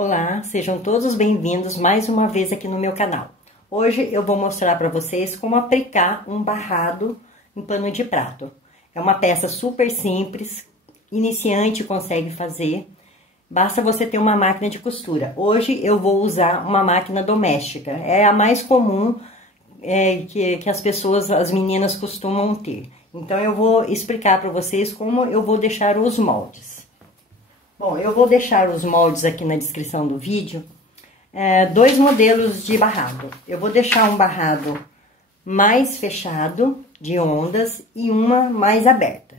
Olá, sejam todos bem-vindos mais uma vez aqui no meu canal. Hoje eu vou mostrar para vocês como aplicar um barrado em pano de prato. É uma peça super simples, iniciante consegue fazer, basta você ter uma máquina de costura. Hoje eu vou usar uma máquina doméstica, é a mais comum que as pessoas, as meninas costumam ter. Então eu vou explicar para vocês como eu vou deixar os moldes. Bom, eu vou deixar os moldes aqui na descrição do vídeo, dois modelos de barrado. Eu vou deixar um barrado mais fechado, de ondas, e uma mais aberta,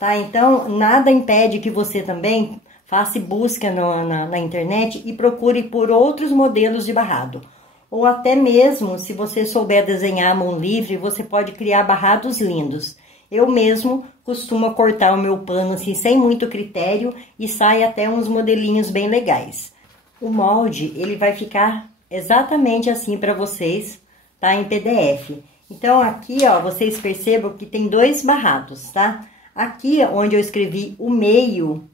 tá? Então, nada impede que você também faça busca na internet e procure por outros modelos de barrado. Ou até mesmo, se você souber desenhar à mão livre, você pode criar barrados lindos. Eu mesmo costumo cortar o meu pano assim, sem muito critério, e sai até uns modelinhos bem legais. O molde, ele vai ficar exatamente assim para vocês, tá? Em PDF. Então, aqui, ó, vocês percebam que tem dois barrados, tá? Aqui, onde eu escrevi o meio,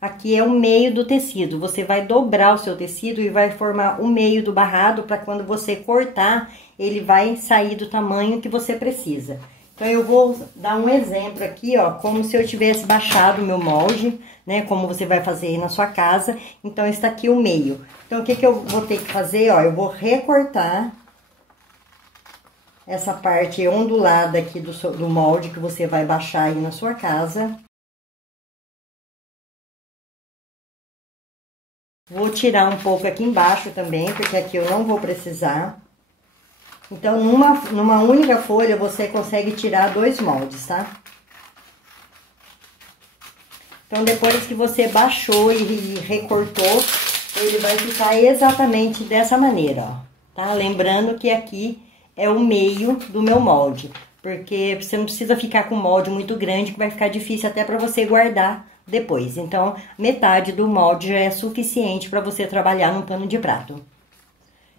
aqui é o meio do tecido. Você vai dobrar o seu tecido e vai formar o meio do barrado, para quando você cortar, ele vai sair do tamanho que você precisa. Então, eu vou dar um exemplo aqui, ó, como se eu tivesse baixado o meu molde, né? Como você vai fazer aí na sua casa. Então, está aqui o meio. Então, o que que eu vou ter que fazer, ó? Eu vou recortar essa parte ondulada aqui do molde que você vai baixar aí na sua casa. Vou tirar um pouco aqui embaixo também, porque aqui eu não vou precisar. Então, numa única folha, você consegue tirar dois moldes, tá? Então, depois que você baixou e recortou, ele vai ficar exatamente dessa maneira, ó, tá? Lembrando que aqui é o meio do meu molde, porque você não precisa ficar com um molde muito grande, que vai ficar difícil até para você guardar depois. Então, metade do molde já é suficiente para você trabalhar no pano de prato.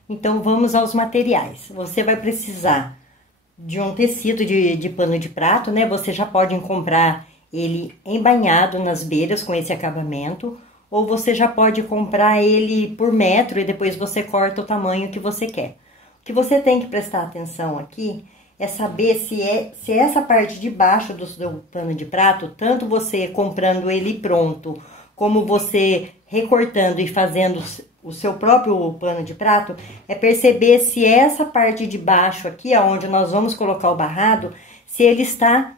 Então, vamos aos materiais. Você vai precisar de um tecido de pano de prato, né? Você já pode comprar ele embainhado nas beiras com esse acabamento, ou você já pode comprar ele por metro e depois você corta o tamanho que você quer. O que você tem que prestar atenção aqui é saber se essa parte de baixo do seu pano de prato, tanto você comprando ele pronto, como você recortando e fazendo o seu próprio pano de prato, é perceber se essa parte de baixo aqui, onde nós vamos colocar o barrado, se ele está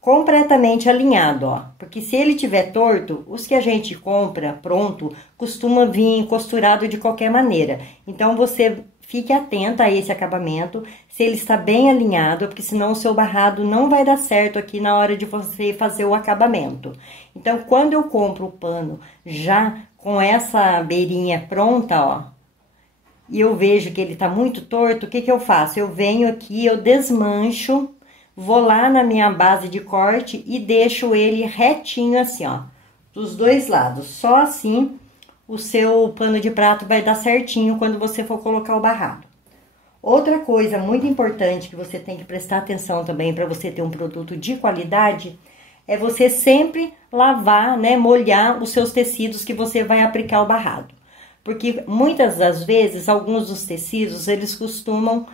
completamente alinhado, ó. Porque se ele tiver torto, os que a gente compra pronto, costuma vir costurado de qualquer maneira. Então, você fique atenta a esse acabamento, se ele está bem alinhado, porque senão o seu barrado não vai dar certo aqui na hora de você fazer o acabamento. Então, quando eu compro o pano já com essa beirinha pronta, ó, e eu vejo que ele tá muito torto, o que que eu faço? Eu venho aqui, eu desmancho, vou lá na minha base de corte e deixo ele retinho assim, ó, dos dois lados. Só assim o seu pano de prato vai dar certinho quando você for colocar o barrado. Outra coisa muito importante que você tem que prestar atenção também para você ter um produto de qualidade é você sempre lavar, né, molhar os seus tecidos que você vai aplicar o barrado. Porque muitas das vezes, alguns dos tecidos, eles costumam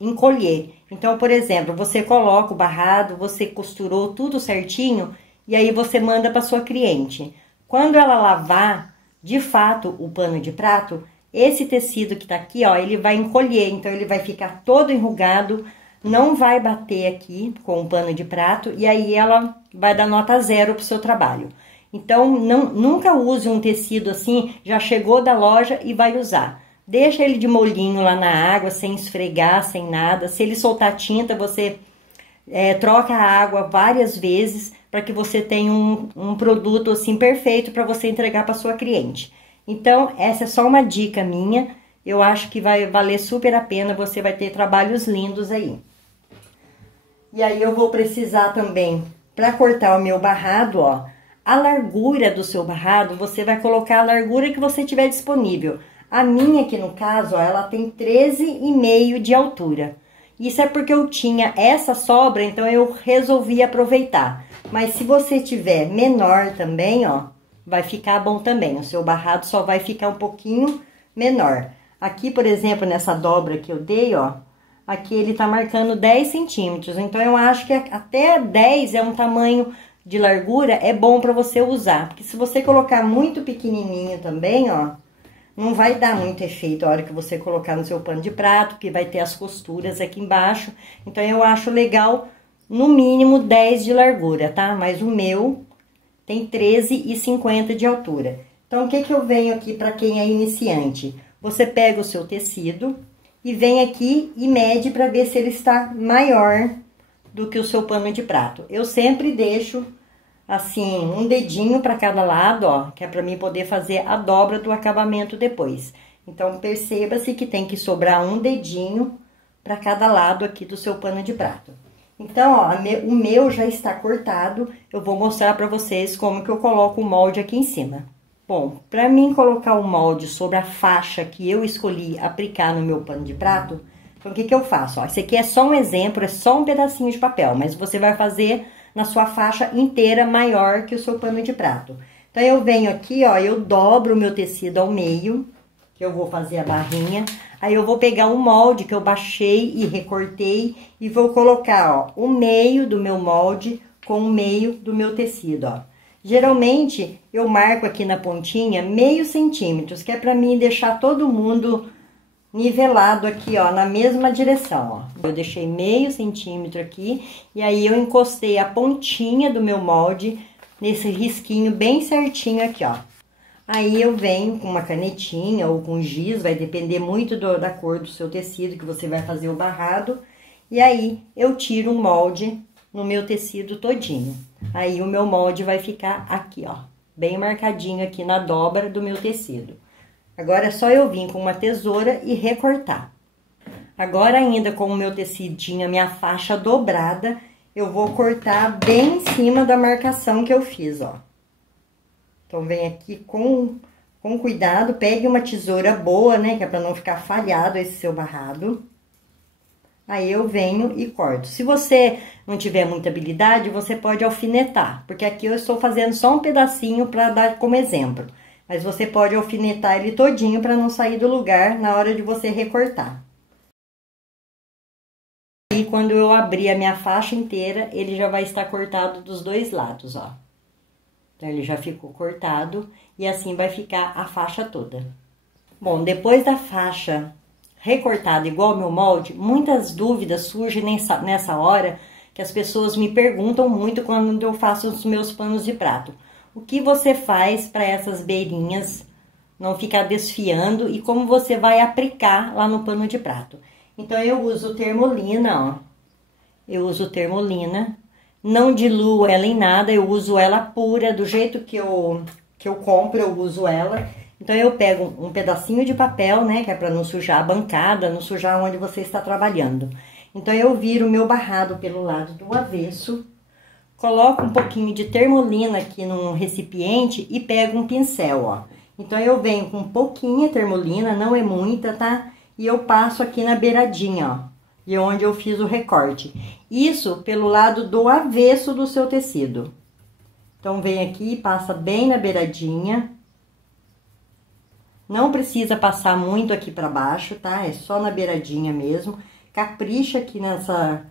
encolher. Então, por exemplo, você coloca o barrado, você costurou tudo certinho, e aí você manda para sua cliente. Quando ela lavar, de fato, o pano de prato, esse tecido que tá aqui, ó, ele vai encolher, então ele vai ficar todo enrugado, não vai bater aqui com o pano de prato, e aí ela vai dar nota 0 pro seu trabalho. Então, nunca use um tecido assim, já chegou da loja e vai usar. Deixa ele de molhinho lá na água, sem esfregar, sem nada. Se ele soltar tinta, você troca a água várias vezes, para que você tenha um produto assim perfeito para você entregar para sua cliente. Então, essa é só uma dica minha. Eu acho que vai valer super a pena, você vai ter trabalhos lindos aí. E aí, eu vou precisar também, para cortar o meu barrado, ó, a largura do seu barrado, você vai colocar a largura que você tiver disponível. A minha aqui, no caso, ó, ela tem 13,5 de altura. Isso é porque eu tinha essa sobra, então eu resolvi aproveitar. Mas se você tiver menor também, ó, vai ficar bom também. O seu barrado só vai ficar um pouquinho menor. Aqui, por exemplo, nessa dobra que eu dei, ó, aqui ele tá marcando 10 centímetros. Então, eu acho que até 10 é um tamanho de largura, é bom pra você usar. Porque se você colocar muito pequenininho também, ó, não vai dar muito efeito a hora que você colocar no seu pano de prato, que vai ter as costuras aqui embaixo. Então, eu acho legal, no mínimo, 10 de largura, tá? Mas o meu tem 13,50 de altura. Então, o que que eu venho aqui pra quem é iniciante? Você pega o seu tecido e vem aqui e mede pra ver se ele está maior do que o seu pano de prato. Eu sempre deixo assim, um dedinho para cada lado, ó, que é para mim poder fazer a dobra do acabamento depois. Então, perceba-se que tem que sobrar um dedinho para cada lado aqui do seu pano de prato. Então, ó, o meu já está cortado, eu vou mostrar para vocês como que eu coloco o molde aqui em cima. Bom, para mim colocar o molde sobre a faixa que eu escolhi aplicar no meu pano de prato, então, o que que eu faço? Ó, esse aqui é só um exemplo, é só um pedacinho de papel, mas você vai fazer na sua faixa inteira maior que o seu pano de prato. Então, eu venho aqui, ó, eu dobro o meu tecido ao meio, que eu vou fazer a barrinha. Aí, eu vou pegar um molde que eu baixei e recortei e vou colocar, ó, o meio do meu molde com o meio do meu tecido, ó. Geralmente, eu marco aqui na pontinha meio centímetros, que é pra mim deixar todo mundo nivelado aqui, ó, na mesma direção, ó. Eu deixei meio centímetro aqui, e aí eu encostei a pontinha do meu molde nesse risquinho bem certinho aqui, ó. Aí eu venho com uma canetinha ou com giz, vai depender muito da cor do seu tecido que você vai fazer o barrado. E aí eu tiro um molde no meu tecido todinho. Aí o meu molde vai ficar aqui, ó, bem marcadinho aqui na dobra do meu tecido. Agora, é só eu vir com uma tesoura e recortar. Agora, ainda com o meu tecidinho, a minha faixa dobrada, eu vou cortar bem em cima da marcação que eu fiz, ó. Então, vem aqui com cuidado, pegue uma tesoura boa, né, que é pra não ficar falhado esse seu barrado. Aí, eu venho e corto. Se você não tiver muita habilidade, você pode alfinetar, porque aqui eu estou fazendo só um pedacinho pra dar como exemplo. Mas você pode alfinetar ele todinho para não sair do lugar na hora de você recortar. E quando eu abrir a minha faixa inteira, ele já vai estar cortado dos dois lados, ó. Então, ele já ficou cortado e assim vai ficar a faixa toda. Bom, depois da faixa recortada igual ao meu molde, muitas dúvidas surgem nessa hora que as pessoas me perguntam muito quando eu faço os meus panos de prato. O que você faz para essas beirinhas não ficar desfiando e como você vai aplicar lá no pano de prato. Então, eu uso termolina, ó. Eu uso termolina, não diluo ela em nada, eu uso ela pura, do jeito que eu compro, eu uso ela. Então, eu pego um pedacinho de papel, né, que é para não sujar a bancada, não sujar onde você está trabalhando. Então, eu viro o meu barrado pelo lado do avesso. Coloco um pouquinho de termolina aqui num recipiente e pego um pincel, ó. Então, eu venho com pouquinha termolina, não é muita, tá? E eu passo aqui na beiradinha, ó, de onde eu fiz o recorte. Isso pelo lado do avesso do seu tecido. Então, vem aqui e passa bem na beiradinha. Não precisa passar muito aqui pra baixo, tá? É só na beiradinha mesmo. Capricha aqui nessa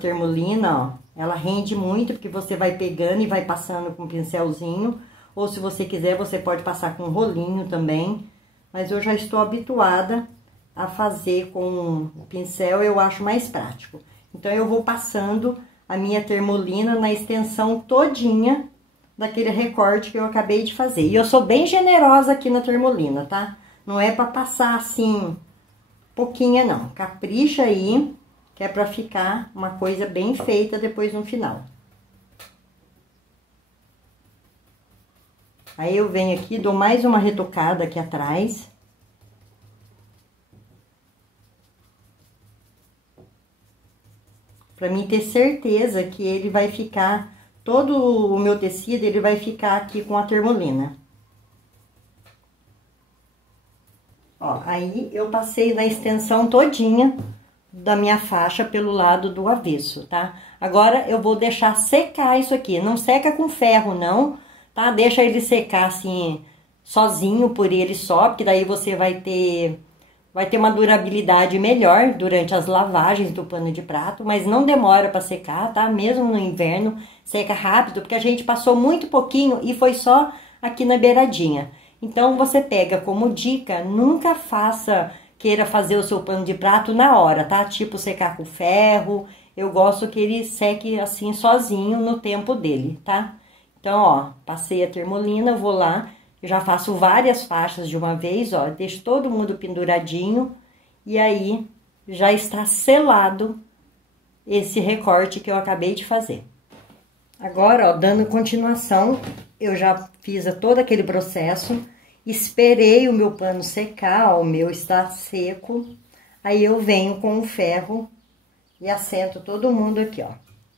termolina, ó. Ela rende muito, porque você vai pegando e vai passando com um pincelzinho. Ou se você quiser, você pode passar com um rolinho também. Mas eu já estou habituada a fazer com o pincel, eu acho mais prático. Então, eu vou passando a minha termolina na extensão todinha daquele recorte que eu acabei de fazer. E eu sou bem generosa aqui na termolina, tá? Não é pra passar assim, pouquinha não. Capricha aí, que é pra ficar uma coisa bem feita depois no final. Aí, eu venho aqui, dou mais uma retocada aqui atrás. Pra mim ter certeza que ele vai ficar, todo o meu tecido, ele vai ficar aqui com a termolina. Ó, aí eu passei na extensão todinha da minha faixa pelo lado do avesso, tá? Agora, eu vou deixar secar isso aqui. Não seca com ferro, não, tá? Deixa ele secar assim, sozinho, por ele só, porque daí você vai ter uma durabilidade melhor durante as lavagens do pano de prato, mas não demora para secar, tá? Mesmo no inverno, seca rápido, porque a gente passou muito pouquinho e foi só aqui na beiradinha. Então, você pega como dica, nunca queira fazer o seu pano de prato na hora, tá? Tipo, secar com ferro. Eu gosto que ele seque assim, sozinho, no tempo dele, tá? Então, ó, passei a termolina, vou lá, já faço várias faixas de uma vez, ó, deixo todo mundo penduradinho, e aí já está selado esse recorte que eu acabei de fazer. Agora, ó, dando continuação, eu já fiz todo aquele processo, esperei o meu pano secar, ó, o meu está seco, aí eu venho com o ferro e assento todo mundo aqui, ó.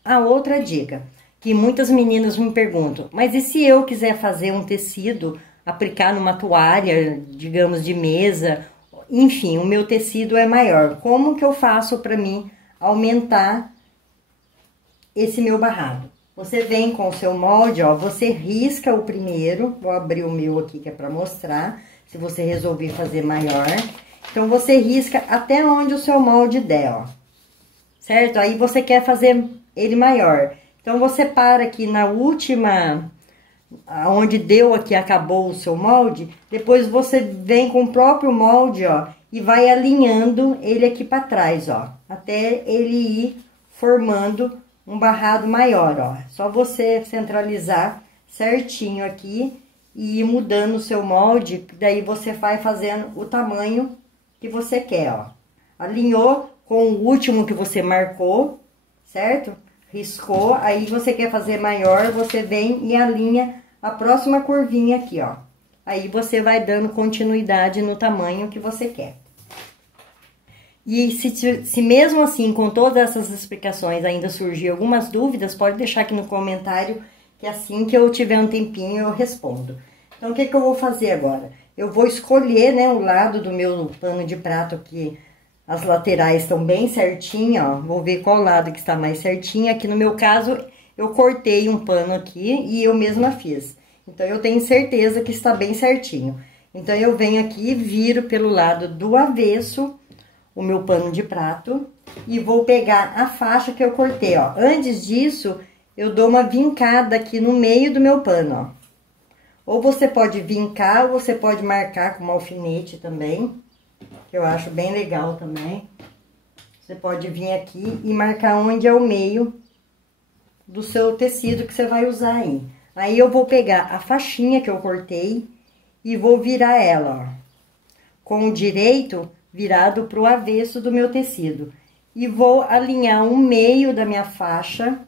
A outra dica, que muitas meninas me perguntam, mas e se eu quiser fazer um tecido, aplicar numa toalha, digamos, de mesa, enfim, o meu tecido é maior, como que eu faço para mim aumentar esse meu barrado? Você vem com o seu molde, ó, você risca o primeiro, vou abrir o meu aqui que é para mostrar, se você resolver fazer maior. Então, você risca até onde o seu molde der, ó, certo? Aí, você quer fazer ele maior. Então, você para aqui na última, onde deu aqui, acabou o seu molde, depois você vem com o próprio molde, ó, e vai alinhando ele aqui para trás, ó, até ele ir formando um barrado maior, ó. Só você centralizar certinho aqui e ir mudando o seu molde, daí você vai fazendo o tamanho que você quer, ó. Alinhou com o último que você marcou, certo? Riscou, aí você quer fazer maior, você vem e alinha a próxima curvinha aqui, ó. Aí você vai dando continuidade no tamanho que você quer. E se mesmo assim, com todas essas explicações, ainda surgir algumas dúvidas, pode deixar aqui no comentário, que assim que eu tiver um tempinho eu respondo. Então, o que que eu vou fazer agora? Eu vou escolher, né, o lado do meu pano de prato que as laterais estão bem certinho, ó. Vou ver qual lado que está mais certinho. Aqui no meu caso, eu cortei um pano aqui e eu mesma fiz. Então, eu tenho certeza que está bem certinho. Então, eu venho aqui e viro pelo lado do avesso o meu pano de prato e vou pegar a faixa que eu cortei, ó. Antes disso, eu dou uma vincada aqui no meio do meu pano, ó. Ou você pode vincar, ou você pode marcar com um alfinete também, que eu acho bem legal também. Você pode vir aqui e marcar onde é o meio do seu tecido que você vai usar aí. Aí, eu vou pegar a faixinha que eu cortei e vou virar ela, ó, com o direito virado pro avesso do meu tecido. E vou alinhar o meio da minha faixa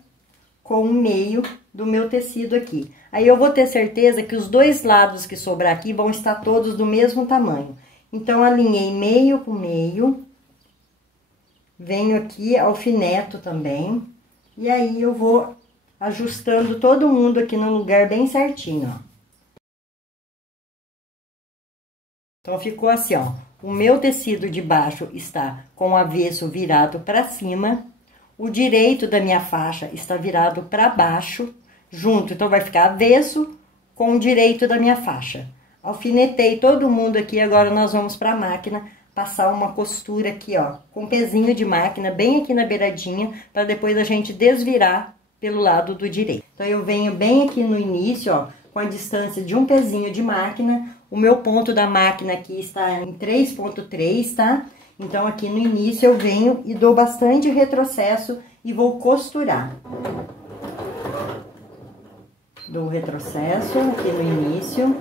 com o meio do meu tecido aqui. Aí, eu vou ter certeza que os dois lados que sobrar aqui vão estar todos do mesmo tamanho. Então, alinhei meio com meio. Venho aqui, alfineto também. E aí, eu vou ajustando todo mundo aqui no lugar bem certinho, ó. Então, ficou assim, ó. O meu tecido de baixo está com o avesso virado para cima. O direito da minha faixa está virado para baixo, junto. Então, vai ficar avesso com o direito da minha faixa. Alfinetei todo mundo aqui, agora nós vamos para a máquina passar uma costura aqui, ó, com pezinho de máquina, bem aqui na beiradinha, para depois a gente desvirar pelo lado do direito. Então, eu venho bem aqui no início, ó, com a distância de um pezinho de máquina. O meu ponto da máquina aqui está em 3,3, tá? Então, aqui no início eu venho e dou bastante retrocesso e vou costurar. Dou retrocesso aqui no início.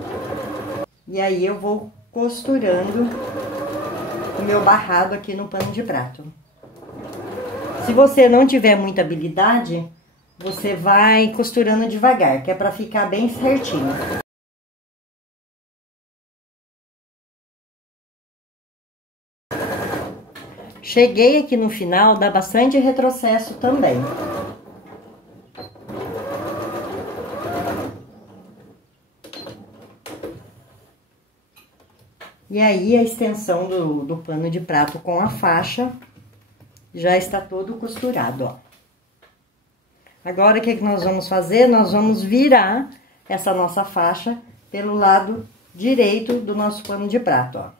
E aí, eu vou costurando o meu barrado aqui no pano de prato. Se você não tiver muita habilidade, você vai costurando devagar, que é pra ficar bem certinho. Cheguei aqui no final, dá bastante retrocesso também. E aí, a extensão do pano de prato com a faixa já está todo costurado, ó. Agora, o que nós vamos fazer? Nós vamos virar essa nossa faixa pelo lado direito do nosso pano de prato, ó.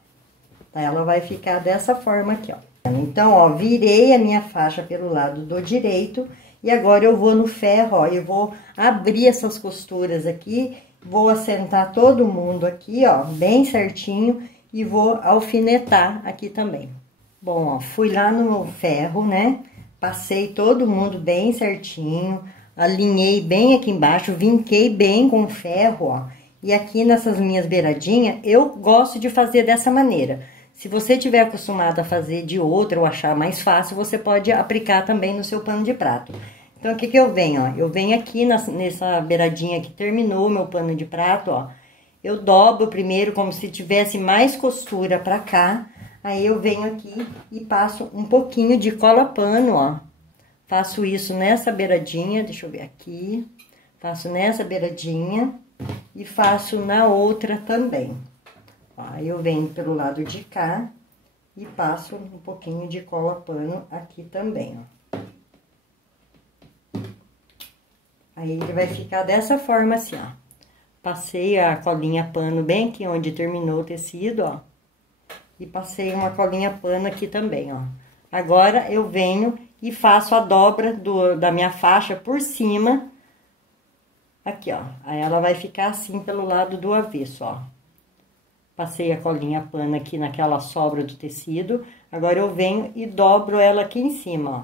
Ela vai ficar dessa forma aqui, ó. Então, ó, virei a minha faixa pelo lado do direito e agora eu vou no ferro, ó, eu vou abrir essas costuras aqui, vou assentar todo mundo aqui, ó, bem certinho e vou alfinetar aqui também. Bom, ó, fui lá no ferro, né? Passei todo mundo bem certinho, alinhei bem aqui embaixo, vinquei bem com o ferro, ó. E aqui nessas minhas beiradinhas, eu gosto de fazer dessa maneira. Se você tiver acostumado a fazer de outra ou achar mais fácil, você pode aplicar também no seu pano de prato. Então, o que que eu venho, ó? Eu venho aqui nessa beiradinha que terminou o meu pano de prato, ó. Eu dobro primeiro como se tivesse mais costura pra cá. Aí, eu venho aqui e passo um pouquinho de cola pano, ó. Faço isso nessa beiradinha, deixa eu ver aqui. Faço nessa beiradinha e faço na outra também. Aí, eu venho pelo lado de cá e passo um pouquinho de cola pano aqui também, ó. Aí, ele vai ficar dessa forma assim, ó. Passei a colinha pano bem aqui onde terminou o tecido, ó. E passei uma colinha pano aqui também, ó. Agora, eu venho e faço a dobra da minha faixa por cima. Aqui, ó. Aí, ela vai ficar assim pelo lado do avesso, ó. Passei a colinha pano aqui naquela sobra do tecido. Agora, eu venho e dobro ela aqui em cima, ó.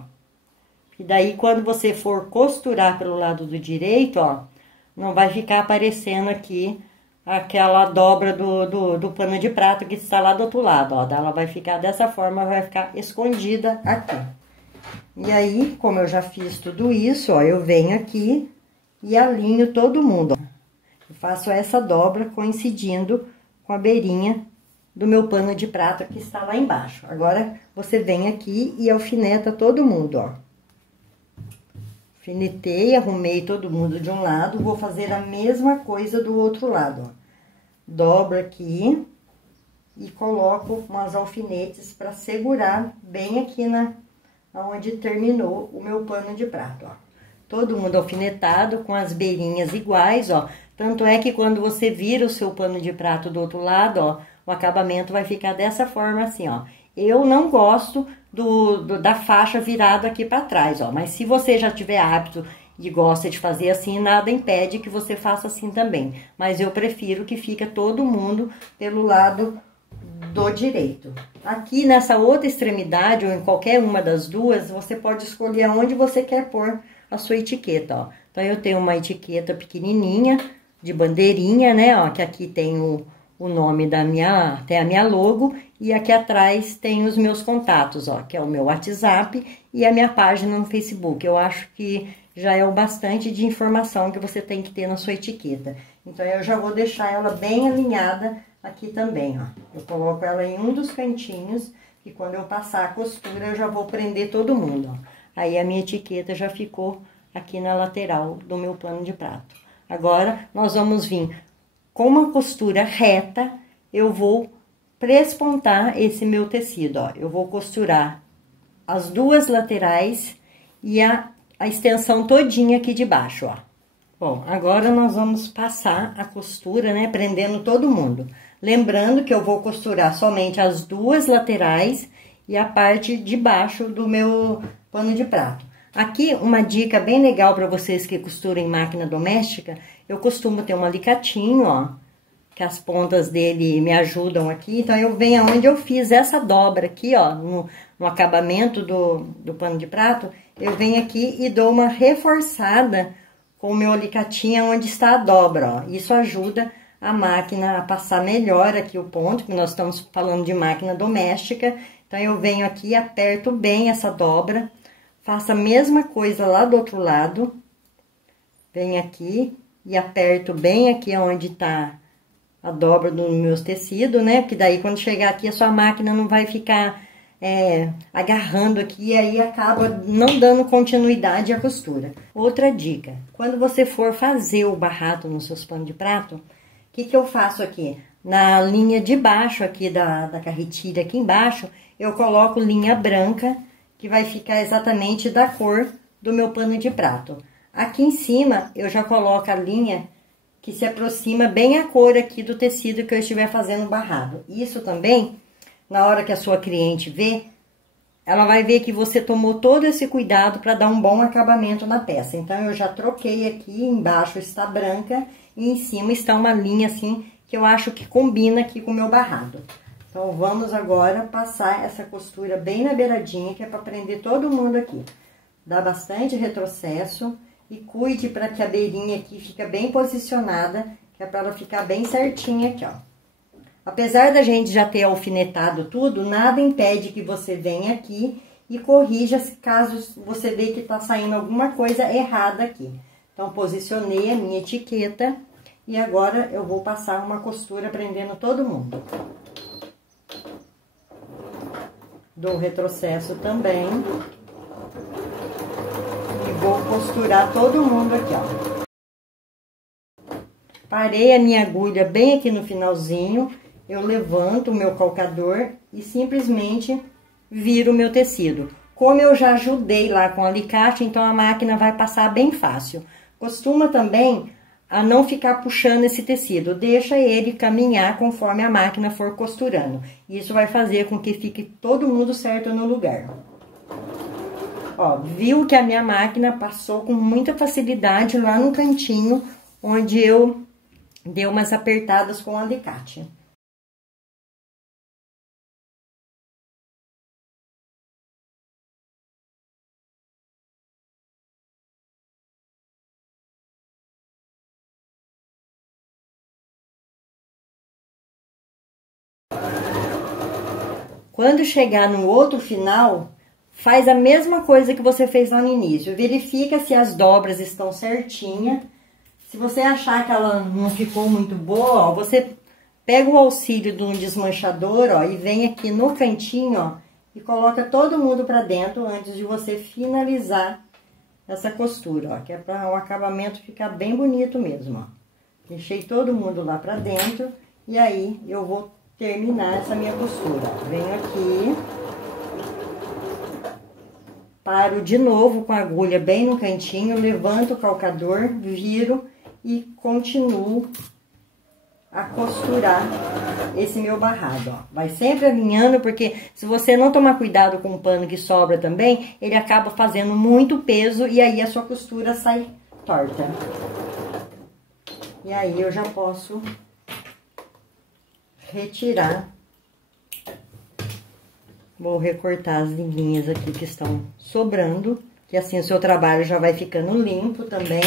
E daí, quando você for costurar pelo lado do direito, ó, não vai ficar aparecendo aqui aquela dobra do pano de prato que está lá do outro lado, ó. Ela vai ficar dessa forma, vai ficar escondida aqui. E aí, como eu já fiz tudo isso, ó, eu venho aqui e alinho todo mundo, ó. Eu faço essa dobra coincidindo com a beirinha do meu pano de prato que está lá embaixo. Agora, você vem aqui e alfineta todo mundo, ó. Alfinetei, arrumei todo mundo de um lado, vou fazer a mesma coisa do outro lado, ó. Dobro aqui e coloco umas alfinetes para segurar bem aqui onde terminou o meu pano de prato, ó. Todo mundo alfinetado, com as beirinhas iguais, ó. Tanto é que quando você vira o seu pano de prato do outro lado, ó, o acabamento vai ficar dessa forma assim, ó. Eu não gosto da faixa virada aqui pra trás, ó. Mas se você já tiver hábito e gosta de fazer assim, nada impede que você faça assim também. Mas eu prefiro que fique todo mundo pelo lado do direito. Aqui nessa outra extremidade, ou em qualquer uma das duas, você pode escolher aonde você quer pôr a sua etiqueta, ó. Então, eu tenho uma etiqueta pequenininha, de bandeirinha, né, ó, que aqui tem o nome tem a minha logo, e aqui atrás tem os meus contatos, ó, que é o meu WhatsApp e a minha página no Facebook. Eu acho que já é o bastante de informação que você tem que ter na sua etiqueta. Então, eu já vou deixar ela bem alinhada aqui também, ó. Eu coloco ela em um dos cantinhos, e quando eu passar a costura, eu já vou prender todo mundo, ó. Aí, a minha etiqueta já ficou aqui na lateral do meu pano de prato. Agora, nós vamos vir com uma costura reta, eu vou prespontar esse meu tecido, ó. Eu vou costurar as duas laterais e a extensão todinha aqui de baixo, ó. Bom, agora nós vamos passar a costura, né, prendendo todo mundo. Lembrando que eu vou costurar somente as duas laterais e a parte de baixo do meu pano de prato. Aqui, uma dica bem legal para vocês que costuram em máquina doméstica, eu costumo ter um alicatinho, ó, que as pontas dele me ajudam aqui. Então, eu venho aonde eu fiz essa dobra aqui, ó, no acabamento do pano de prato, eu venho aqui e dou uma reforçada com o meu alicatinho onde está a dobra, ó. Isso ajuda a máquina a passar melhor aqui o ponto, que nós estamos falando de máquina doméstica. Então, eu venho aqui e aperto bem essa dobra. Faço a mesma coisa lá do outro lado. Venho aqui e aperto bem aqui onde tá a dobra do meu tecido, né? Porque daí quando chegar aqui a sua máquina não vai ficar agarrando aqui e aí acaba não dando continuidade à costura. Outra dica, quando você for fazer o barrado nos seus panos de prato, o que que eu faço aqui? Na linha de baixo aqui da carretilha aqui embaixo, eu coloco linha branca, que vai ficar exatamente da cor do meu pano de prato. Aqui em cima, eu já coloco a linha que se aproxima bem a cor aqui do tecido que eu estiver fazendo barrado. Isso também, na hora que a sua cliente vê, ela vai ver que você tomou todo esse cuidado para dar um bom acabamento na peça. Então, eu já troquei aqui, embaixo está branca e em cima está uma linha assim, que eu acho que combina aqui com o meu barrado. Então, vamos agora passar essa costura bem na beiradinha, que é para prender todo mundo aqui. Dá bastante retrocesso e cuide para que a beirinha aqui fique bem posicionada, que é para ela ficar bem certinha aqui, ó. Apesar da gente já ter alfinetado tudo, nada impede que você venha aqui e corrija caso você vê que tá saindo alguma coisa errada aqui. Então, posicionei a minha etiqueta e agora eu vou passar uma costura prendendo todo mundo. Dou retrocesso também. E vou costurar todo mundo aqui, ó. Parei a minha agulha bem aqui no finalzinho. Eu levanto o meu calcador e simplesmente viro o meu tecido. Como eu já ajudei lá com o alicate, então a máquina vai passar bem fácil. Costuma também a não ficar puxando esse tecido, deixa ele caminhar conforme a máquina for costurando. Isso vai fazer com que fique todo mundo certo no lugar. Ó, viu que a minha máquina passou com muita facilidade lá no cantinho, onde eu dei umas apertadas com o alicate. Quando chegar no outro final, faz a mesma coisa que você fez lá no início. Verifica se as dobras estão certinhas. Se você achar que ela não ficou muito boa, ó, você pega o auxílio de um desmanchador, ó, e vem aqui no cantinho, ó, e coloca todo mundo pra dentro antes de você finalizar essa costura, ó, que é para o acabamento ficar bem bonito mesmo, ó. Deixei todo mundo lá pra dentro e aí eu vou terminar essa minha costura. Venho aqui, paro de novo com a agulha bem no cantinho, levanto o calcador, viro e continuo a costurar esse meu barrado, ó. Vai sempre alinhando, porque se você não tomar cuidado com o pano que sobra também, ele acaba fazendo muito peso e aí a sua costura sai torta. E aí eu já posso retirar. Vou recortar as linhas aqui que estão sobrando, que assim o seu trabalho já vai ficando limpo também.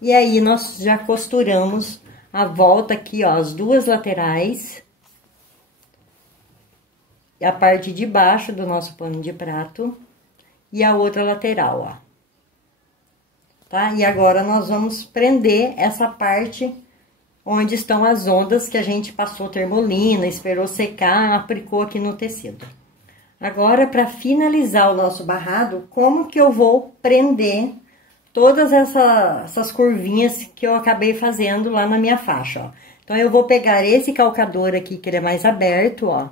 E aí nós já costuramos a volta aqui, ó, as duas laterais. E a parte de baixo do nosso pano de prato. E a outra lateral, ó. Tá? E agora nós vamos prender essa parte onde estão as ondas que a gente passou termolina, esperou secar, aplicou aqui no tecido. Agora, para finalizar o nosso barrado, como que eu vou prender todas essas curvinhas que eu acabei fazendo lá na minha faixa, ó. Então, eu vou pegar esse calcador aqui, que ele é mais aberto, ó.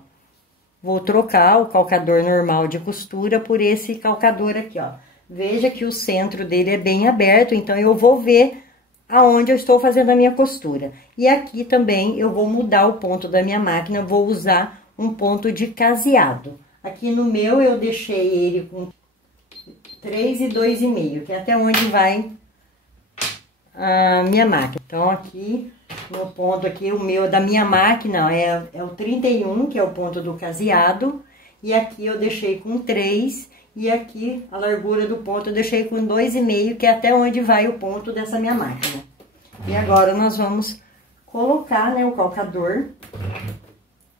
Vou trocar o calcador normal de costura por esse calcador aqui, ó. Veja que o centro dele é bem aberto, então eu vou ver aonde eu estou fazendo a minha costura. E aqui também eu vou mudar o ponto da minha máquina, vou usar um ponto de caseado. Aqui no meu eu deixei ele com 3 e 2,5, que é até onde vai a minha máquina. Então, aqui no ponto aqui, o meu da minha máquina é o 31, que é o ponto do caseado. E aqui eu deixei com 3, e aqui a largura do ponto eu deixei com 2,5, que é até onde vai o ponto dessa minha máquina. E agora nós vamos colocar, né, o calcador.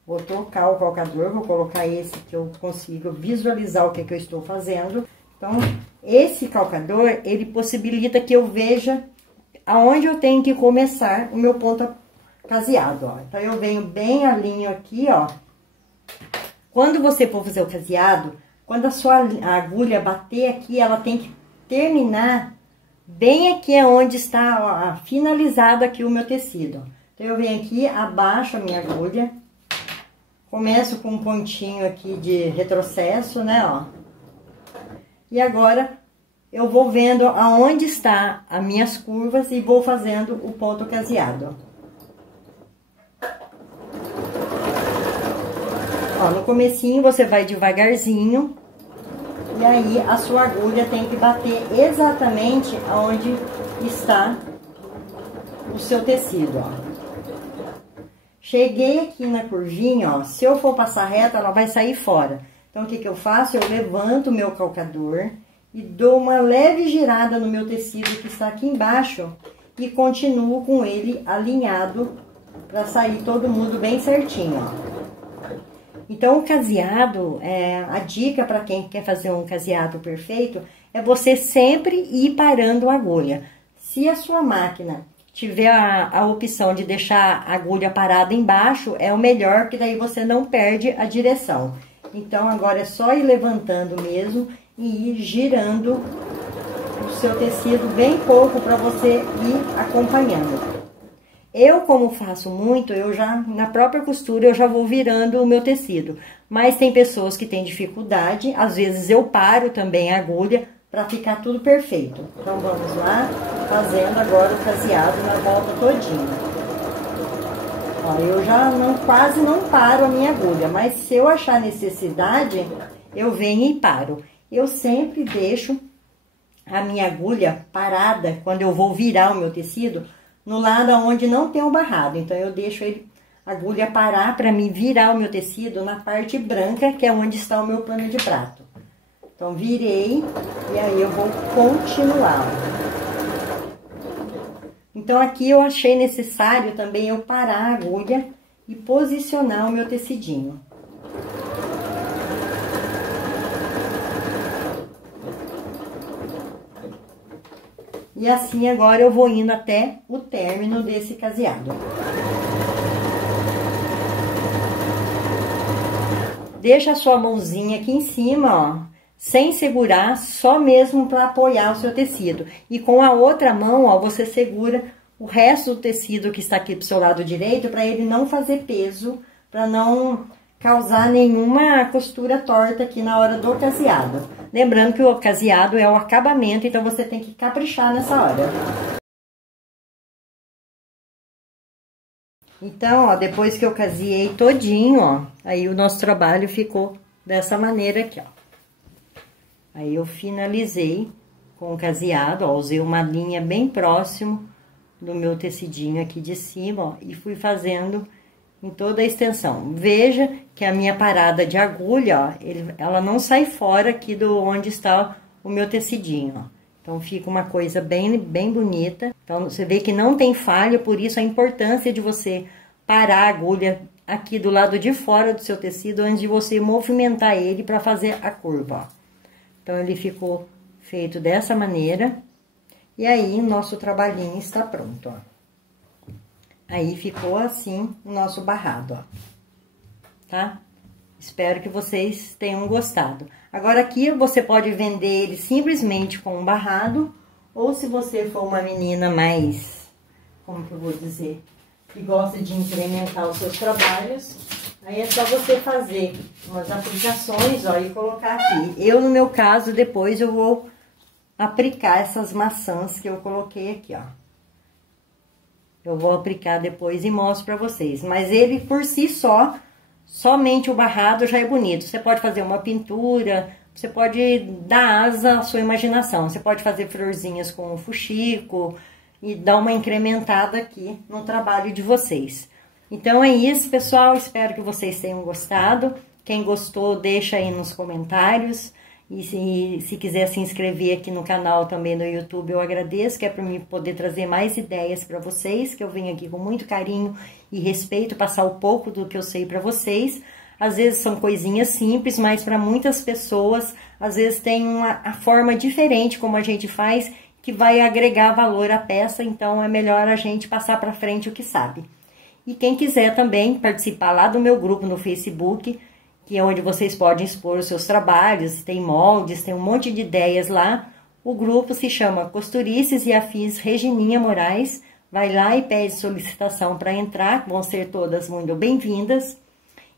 Vou trocar o calcador, vou colocar esse que eu consigo visualizar o que eu estou fazendo. Então, esse calcador, ele possibilita que eu veja aonde eu tenho que começar o meu ponto caseado, ó. Então, eu venho bem alinho aqui, ó. Quando você for fazer o caseado, quando a sua agulha bater aqui, ela tem que terminar bem aqui onde está, ó, finalizado aqui o meu tecido. Então, eu venho aqui, abaixo a minha agulha. Começo com um pontinho aqui de retrocesso, né, ó. E agora, eu vou vendo aonde está as minhas curvas e vou fazendo o ponto caseado. Ó, no comecinho você vai devagarzinho, e aí a sua agulha tem que bater exatamente aonde está o seu tecido, ó. Cheguei aqui na curvinha, ó, se eu for passar reta, ela vai sair fora. Então, o que que eu faço? Eu levanto o meu calcador e dou uma leve girada no meu tecido que está aqui embaixo e continuo com ele alinhado para sair todo mundo bem certinho, ó. Então, o caseado, a dica para quem quer fazer um caseado perfeito é você sempre ir parando a agulha. Se a sua máquina tiver a opção de deixar a agulha parada embaixo, é o melhor, porque daí você não perde a direção. Então, agora é só ir levantando mesmo e ir girando o seu tecido bem pouco para você ir acompanhando. Eu, como faço muito, eu já, na própria costura, eu já vou virando o meu tecido. Mas tem pessoas que têm dificuldade, às vezes eu paro também a agulha para ficar tudo perfeito. Então, vamos lá, fazendo agora o caseado na volta todinha. Ó, eu já quase não paro a minha agulha, mas se eu achar necessidade, eu venho e paro. Eu sempre deixo a minha agulha parada, quando eu vou virar o meu tecido, no lado onde não tem o barrado. Então, eu deixo a agulha parar para me virar o meu tecido na parte branca, que é onde está o meu pano de prato. Então, virei e aí eu vou continuar. Então, aqui eu achei necessário também eu parar a agulha e posicionar o meu tecidinho. E assim, agora eu vou indo até o término desse caseado. Deixa a sua mãozinha aqui em cima, ó, sem segurar, só mesmo para apoiar o seu tecido. E com a outra mão, ó, você segura o resto do tecido que está aqui pro seu lado direito, para ele não fazer peso, para não causar nenhuma costura torta aqui na hora do caseado. Lembrando que o caseado é o acabamento, então você tem que caprichar nessa hora. Então, ó, depois que eu caseei todinho, ó, aí o nosso trabalho ficou dessa maneira aqui, ó. Aí eu finalizei com o caseado, ó, usei uma linha bem próximo do meu tecidinho aqui de cima, ó, e fui fazendo em toda a extensão. Veja que a minha parada de agulha, ó, ela não sai fora aqui do onde está o meu tecidinho, ó. Então, fica uma coisa bem bonita. Então, você vê que não tem falha, por isso a importância de você parar a agulha aqui do lado de fora do seu tecido, antes de você movimentar ele para fazer a curva, ó. Então, ele ficou feito dessa maneira. E aí, o nosso trabalhinho está pronto, ó. Aí, ficou assim o nosso barrado, ó. Tá? Espero que vocês tenham gostado. Agora, aqui você pode vender ele simplesmente com um barrado, ou se você for uma menina mais, como que eu vou dizer, que gosta de incrementar os seus trabalhos, aí é só você fazer umas aplicações, ó, e colocar aqui. Eu, no meu caso, depois eu vou aplicar essas maçãs que eu coloquei aqui, ó. Eu vou aplicar depois e mostro pra vocês. Mas ele, por si só, somente o barrado já é bonito. Você pode fazer uma pintura, você pode dar asa à sua imaginação. Você pode fazer florzinhas com fuxico e dar uma incrementada aqui no trabalho de vocês. Então, é isso, pessoal. Espero que vocês tenham gostado. Quem gostou, deixa aí nos comentários. E se quiser se inscrever aqui no canal também no YouTube, eu agradeço, que é para mim poder trazer mais ideias para vocês, que eu venho aqui com muito carinho e respeito, passar um pouco do que eu sei para vocês. Às vezes são coisinhas simples, mas para muitas pessoas, às vezes tem a forma diferente como a gente faz, que vai agregar valor à peça, então é melhor a gente passar para frente o que sabe. E quem quiser também participar lá do meu grupo no Facebook, que é onde vocês podem expor os seus trabalhos, tem moldes, tem um monte de ideias lá. O grupo se chama Costurices e Afins Regininha Moraes. Vai lá e pede solicitação para entrar, vão ser todas muito bem-vindas.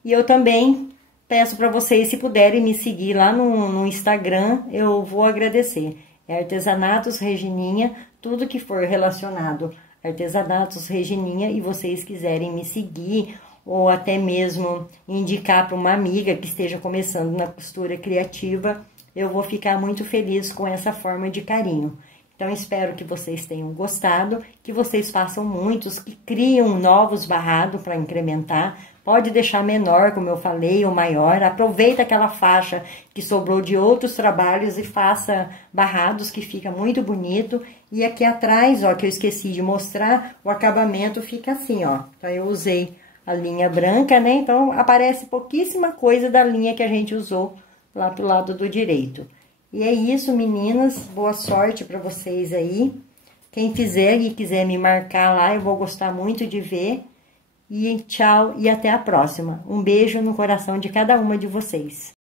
E eu também peço para vocês, se puderem me seguir lá no Instagram, eu vou agradecer. É Artesanatos Regininha, tudo que for relacionado a Artesanatos Regininha e vocês quiserem me seguir ou até mesmo indicar para uma amiga que esteja começando na costura criativa, eu vou ficar muito feliz com essa forma de carinho. Então, espero que vocês tenham gostado, que vocês façam muitos, que criam novos barrados para incrementar. Pode deixar menor, como eu falei, ou maior. Aproveita aquela faixa que sobrou de outros trabalhos e faça barrados, que fica muito bonito. E aqui atrás, ó, que eu esqueci de mostrar, o acabamento fica assim, ó. Então, eu usei a linha branca, né? Então, aparece pouquíssima coisa da linha que a gente usou lá pro lado do direito. E é isso, meninas. Boa sorte para vocês aí. Quem fizer e quiser me marcar lá, eu vou gostar muito de ver. E tchau e até a próxima. Um beijo no coração de cada uma de vocês.